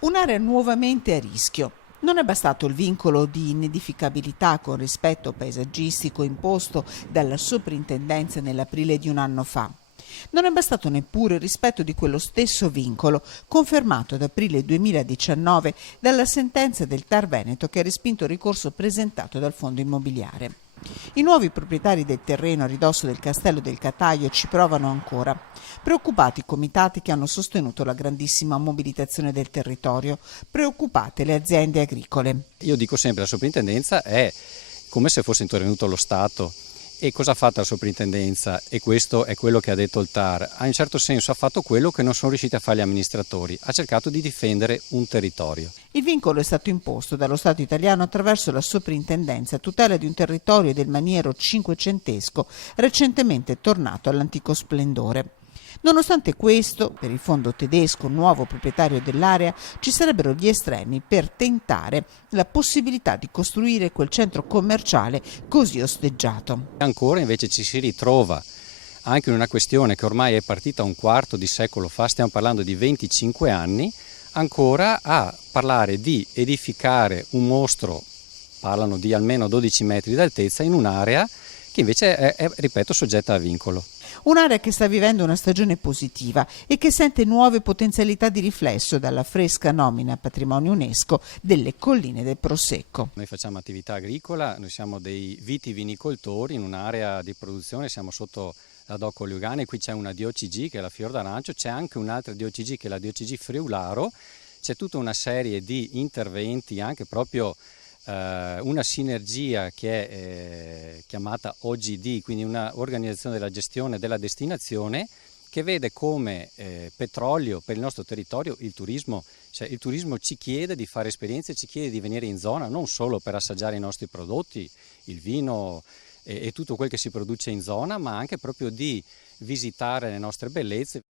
Un'area nuovamente a rischio. Non è bastato il vincolo di inedificabilità con rispetto paesaggistico imposto dalla soprintendenza nell'aprile di un anno fa. Non è bastato neppure il rispetto di quello stesso vincolo, confermato ad aprile 2019 dalla sentenza del TAR Veneto che ha respinto il ricorso presentato dal Fondo Immobiliare. I nuovi proprietari del terreno a ridosso del Castello del Cataio ci provano ancora. Preoccupati i comitati che hanno sostenuto la grandissima mobilitazione del territorio, preoccupate le aziende agricole. Io dico sempre la soprintendenza è come se fosse intervenuto lo Stato. E cosa ha fatto la soprintendenza? E questo è quello che ha detto il TAR. In un certo senso ha fatto quello che non sono riusciti a fare gli amministratori, ha cercato di difendere un territorio. Il vincolo è stato imposto dallo Stato italiano attraverso la soprintendenza a tutela di un territorio del maniero cinquecentesco recentemente tornato all'antico splendore. Nonostante questo, per il fondo tedesco, nuovo proprietario dell'area, ci sarebbero gli estremi per tentare la possibilità di costruire quel centro commerciale così osteggiato. Ancora invece ci si ritrova anche in una questione che ormai è partita un quarto di secolo fa, stiamo parlando di 25 anni, ancora a parlare di edificare un mostro, parlano di almeno 12 metri d'altezza, in un'area che invece è, ripeto, soggetta a vincolo. Un'area che sta vivendo una stagione positiva e che sente nuove potenzialità di riflesso dalla fresca nomina a patrimonio UNESCO delle colline del Prosecco. Noi facciamo attività agricola, noi siamo dei vitivinicoltori in un'area di produzione, siamo sotto la Doc Oliugani, qui c'è una DOCG che è la Fior d'Arancio, c'è anche un'altra DOCG che è la DOCG Friularo, c'è tutta una serie di interventi, anche proprio una sinergia che è chiamata OGD, quindi una organizzazione della gestione della destinazione che vede come petrolio per il nostro territorio il turismo. Cioè, il turismo ci chiede di fare esperienze, ci chiede di venire in zona non solo per assaggiare i nostri prodotti, il vino e tutto quel che si produce in zona, ma anche proprio di visitare le nostre bellezze.